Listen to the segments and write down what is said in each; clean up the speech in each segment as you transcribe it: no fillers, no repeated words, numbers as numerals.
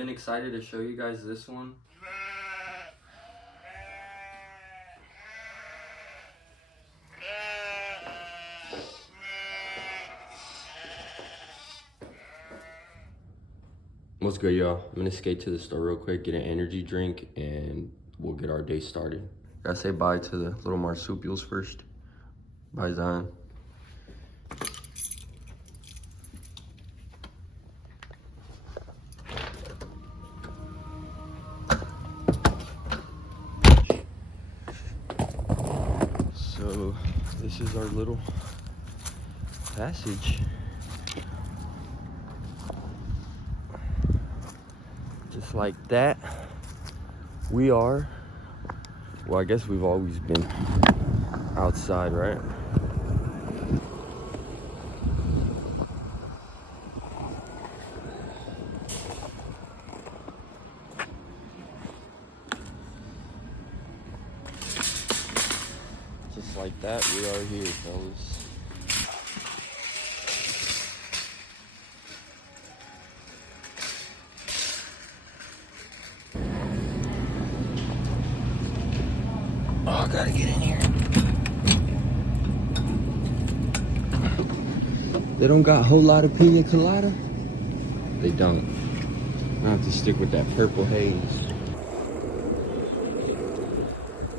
been excited to show you guys this one. What's good, y'all? I'm gonna skate to the store real quick, get an energy drink, and we'll get our day started. Gotta say bye to the little marsupials first. Bye, Zion. So this is our little passage. Just like that, we are, well, I guess we've always been outside, right? Just like that, we are here, fellas. Oh, I gotta get in here. They don't got a whole lot of pina colada? They don't. I have to stick with that purple haze.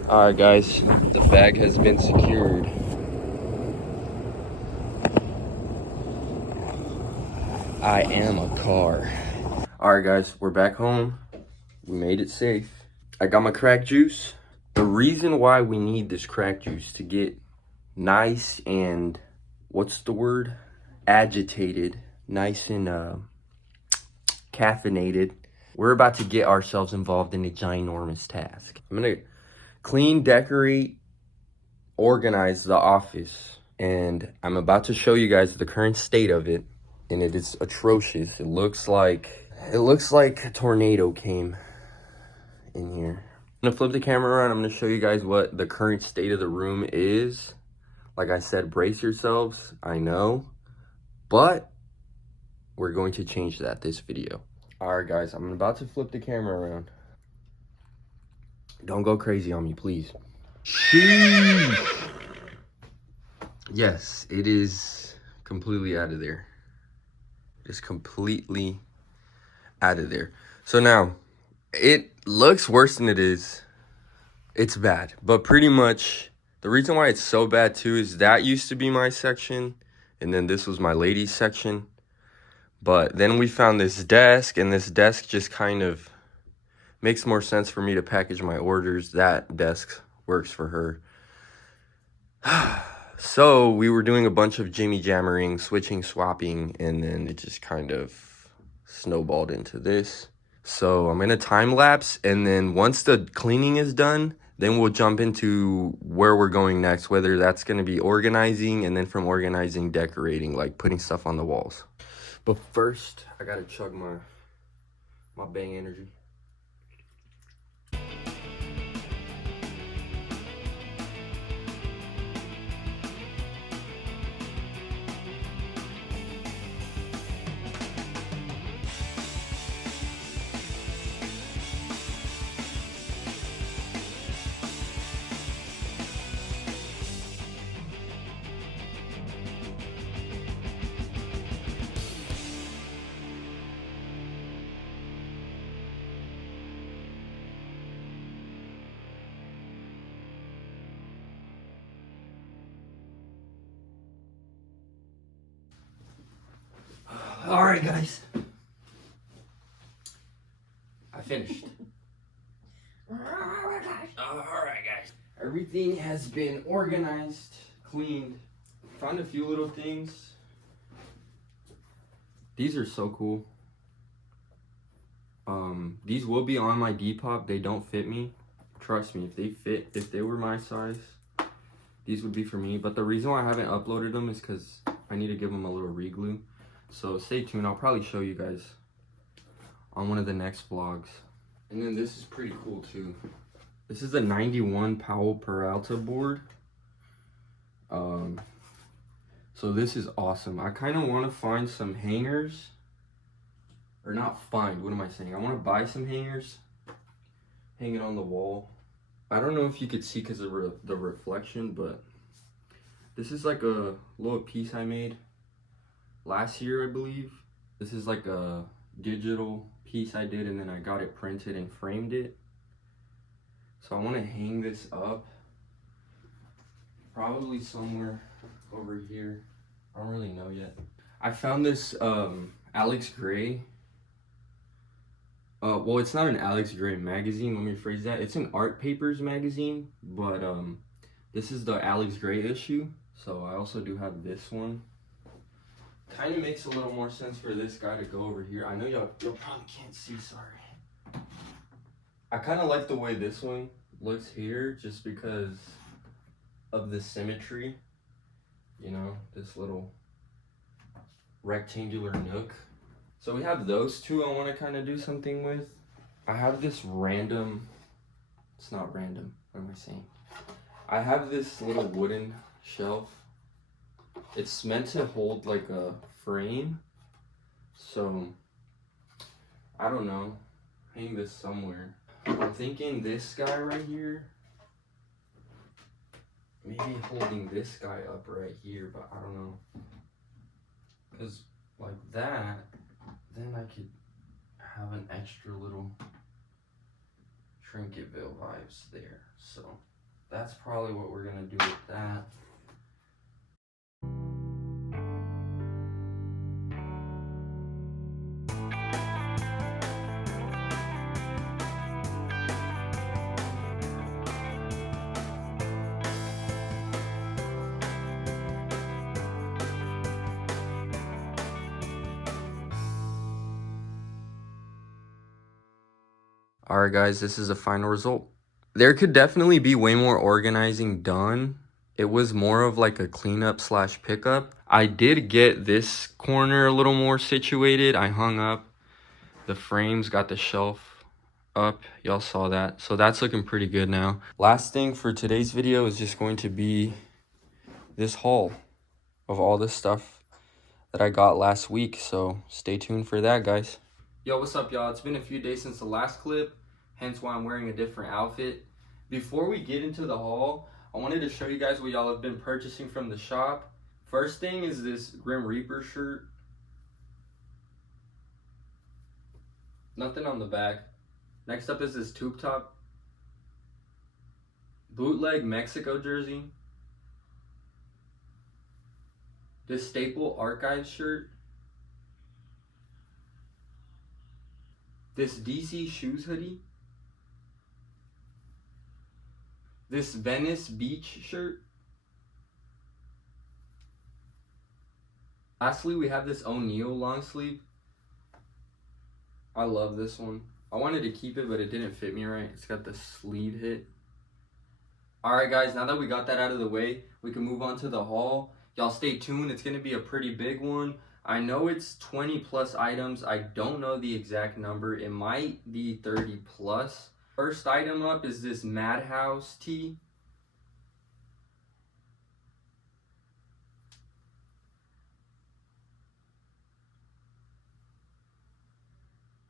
Alright guys, the bag has been secured. I am a car. Alright guys, we're back home. We made it safe. I got my crack juice. The reason why we need this crack juice to get nice and, what's the word? Agitated, nice and caffeinated. We're about to get ourselves involved in a ginormous task. I'm gonna clean, decorate, organize the office, and I'm about to show you guys the current state of it, and it is atrocious. It looks like a tornado came in here. I'm gonna flip the camera around. I'm gonna show you guys what the current state of the room is. Like I said, brace yourselves, I know, but we're going to change that this video. All right, guys, I'm about to flip the camera around. Don't go crazy on me, please. Sheesh. Yes, it is completely out of there. It's completely out of there. So now, it looks worse than it is. It's bad, but pretty much the reason why it's so bad too is that used to be my section, and then this was my ladies section. But then we found this desk, and this desk just kind of makes more sense for me to package my orders. That desk works for her. So we were doing a bunch of jimmy jammering, switching, swapping, and then it just kind of snowballed into this. So I'm gonna time lapse, and then once the cleaning is done, then we'll jump into where we're going next, whether that's gonna be organizing, and then from organizing, decorating, like putting stuff on the walls. But first, I gotta chug my Bang energy. All right, guys. I finished. All right, guys. Everything has been organized, cleaned. Found a few little things. These are so cool. These will be on my Depop. They don't fit me. Trust me, if they were my size, these would be for me. But the reason why I haven't uploaded them is because I need to give them a little re-glue. So stay tuned. I'll probably show you guys on one of the next vlogs. And then this is pretty cool too. This is a 91 Powell Peralta board. So this is awesome. I kind of want to find some hangers or not find, what am I saying? I want to buy some hangers, hang it on the wall. I don't know if you could see because of the reflection, but this is like a little piece I made last year, I believe. This is like a digital piece I did, and then I got it printed and framed it. So I want to hang this up, probably somewhere over here. I don't really know yet. I found this Alex Gray. Well, it's not an Alex Gray magazine. Let me phrase that. It's an Art Papers magazine, but this is the Alex Gray issue. So I also do have this one. Kind of makes a little more sense for this guy to go over here. I know y'all probably can't see, sorry. I kind of like the way this one looks here just because of the symmetry. You know, this little rectangular nook. So we have those two I want to kind of do something with. I have this random, it's not random, what am I saying? I have this little wooden shelf. It's meant to hold like a frame. So, I don't know, hang this somewhere. I'm thinking this guy right here. Maybe holding this guy up right here, but I don't know. Because like that, then I could have an extra little Trinketville vibes there. So that's probably what we're gonna do with that. Alright guys, this is the final result. There could definitely be way more organizing done. It was more of like a cleanup slash pickup. I did get this corner a little more situated. I hung up the frames, got the shelf up. Y'all saw that. So that's looking pretty good now. Last thing for today's video is just going to be this haul of all this stuff that I got last week. So stay tuned for that, guys. Yo, what's up, y'all? It's been a few days since the last clip, hence why I'm wearing a different outfit. Before we get into the haul, I wanted to show you guys what y'all have been purchasing from the shop. First thing is this Grim Reaper shirt. Nothing on the back. Next up is this tube top bootleg Mexico jersey. This Staple Archives shirt. This DC Shoes hoodie. This Venice Beach shirt. Lastly, we have this O'Neal long sleeve. I love this one. I wanted to keep it, but it didn't fit me right. It's got the sleeve hit. Alright guys, now that we got that out of the way, we can move on to the haul. Y'all stay tuned, it's going to be a pretty big one. I know it's 20 plus items. I don't know the exact number. It might be 30 plus. First item up is this Madhouse tee.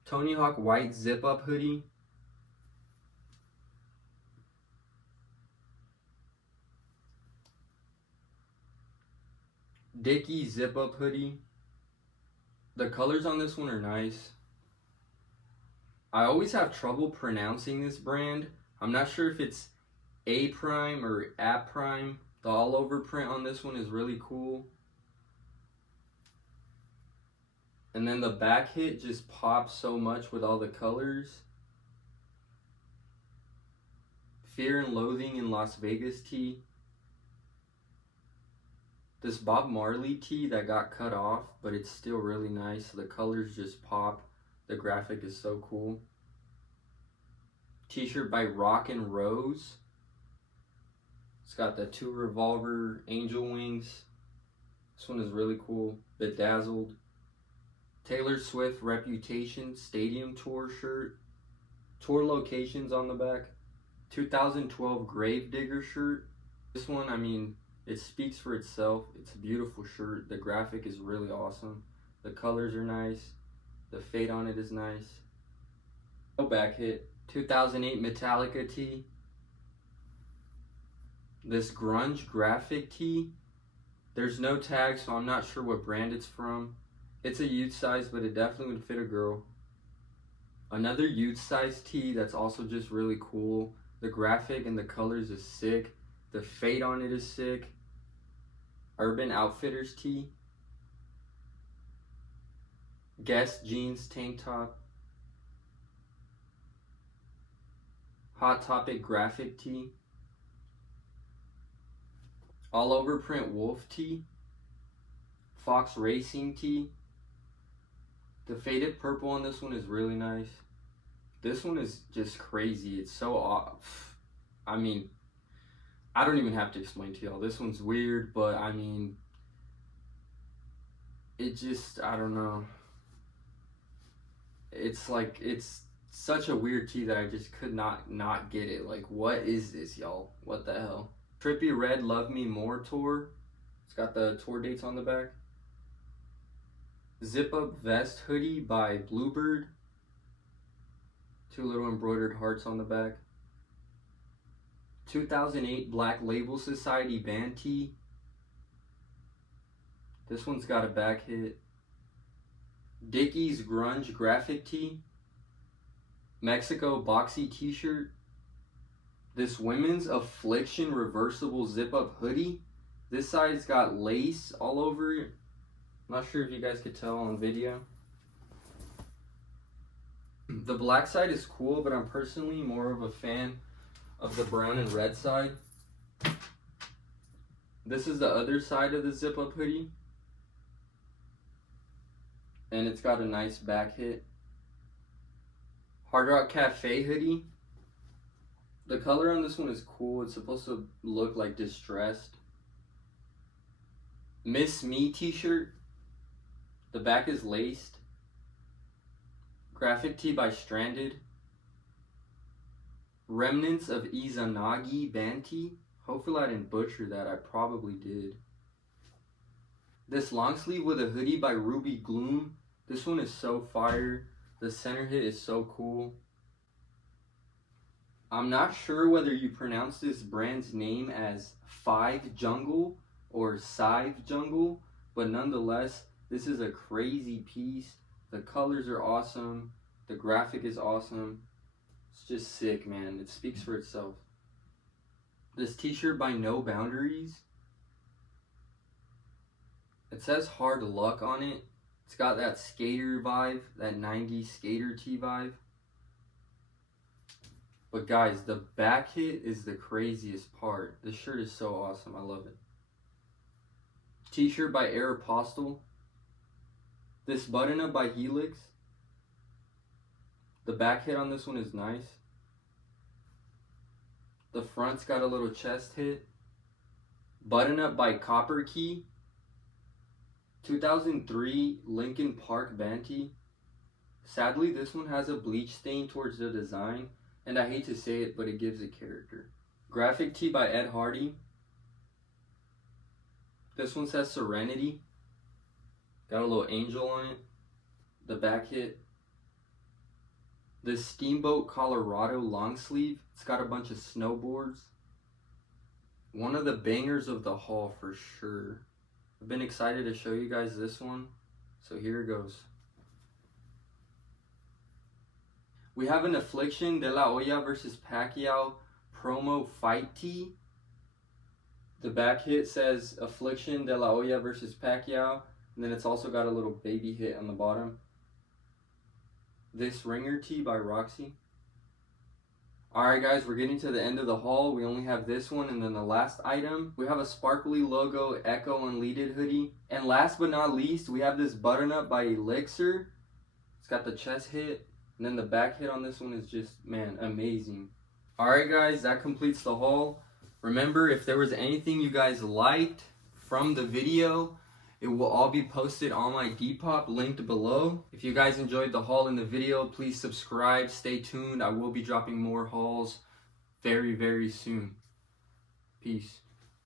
Tony Hawk white zip up hoodie. Dickie zip up hoodie. The colors on this one are nice. I always have trouble pronouncing this brand. I'm not sure if it's A Prime or A Prime. The all over print on this one is really cool. And then the back hit just pops so much with all the colors. Fear and Loathing in Las Vegas tee. This Bob Marley tee that got cut off, but it's still really nice. The colors just pop. The graphic is so cool. T-shirt by Rock and Rose. It's got the 2 revolver angel wings. This one is really cool. Bedazzled. Taylor Swift Reputation Stadium Tour shirt. Tour locations on the back. 2012 Gravedigger shirt. This one, I mean, it speaks for itself. It's a beautiful shirt. The graphic is really awesome. The colors are nice. The fade on it is nice. No back hit. 2008 Metallica tee. This Grunge graphic tee. There's no tag, so I'm not sure what brand it's from. It's a youth size, but it definitely would fit a girl. Another youth size tee that's also just really cool. The graphic and the colors is sick. The fade on it is sick. Urban Outfitters tee. Guess jeans tank top. Hot Topic graphic tee. All over print wolf tee. Fox Racing tee. The faded purple on this one is really nice. This one is just crazy. It's so off. I mean, I don't even have to explain to y'all. This one's weird, but I mean, it just, I don't know. It's like, it's such a weird tee that I just could not get it. Like, what is this, y'all? What the hell? Trippy Red Love Me More tour. It's got the tour dates on the back. Zip Up Vest hoodie by Bluebird. 2 little embroidered hearts on the back. 2008 Black Label Society band tee. This one's got a back hit. Dickies Grunge graphic tee. Mexico boxy t-shirt. This Women's Affliction reversible zip up hoodie. This side's got lace all over it. I'm not sure if you guys could tell on video. The black side is cool, but I'm personally more of a fan of the brown and red side. This is the other side of the zip up hoodie. And it's got a nice back hit. Hard Rock Cafe hoodie. The color on this one is cool. It's supposed to look like distressed. Miss Me t-shirt. The back is laced. Graphic tee by Stranded. Remnants of Izanagi band tee. Hopefully I didn't butcher that. I probably did. This long sleeve with a hoodie by Ruby Gloom. This one is so fire. The center hit is so cool. I'm not sure whether you pronounce this brand's name as Five Jungle or Sive Jungle, but nonetheless, this is a crazy piece. The colors are awesome. The graphic is awesome. It's just sick, man. It speaks for itself. This t-shirt by No Boundaries. It says Hard Luck on it. It's got that skater vibe, that 90s skater tee vibe. But guys, the back hit is the craziest part. This shirt is so awesome. I love it. T-shirt by Aeropostale. This button-up by Helix. The back hit on this one is nice. The front's got a little chest hit. Button-up by Copper Key. 2003 Linkin Park band tee. Sadly, this one has a bleach stain towards the design, and I hate to say it, but it gives it character. Graphic tee by Ed Hardy. This one says Serenity. Got a little angel on it. The back hit. This Steamboat Colorado long sleeve. It's got a bunch of snowboards. One of the bangers of the haul for sure. I've been excited to show you guys this one, so here it goes. We have an Affliction De La Hoya versus Pacquiao promo fight tee. The back hit says Affliction De La Hoya versus Pacquiao, and then it's also got a little baby hit on the bottom. This Ringer tee by Roxy. Alright guys, we're getting to the end of the haul. We only have this one and then the last item. We have a sparkly logo Echo Unleaded hoodie. And last but not least, we have this button up by Elixir. It's got the chest hit. And then the back hit on this one is just, man, amazing. Alright guys, that completes the haul. Remember, if there was anything you guys liked from the video, it will all be posted on my Depop linked below. If you guys enjoyed the haul in the video, please subscribe, stay tuned. I will be dropping more hauls very, very soon. Peace.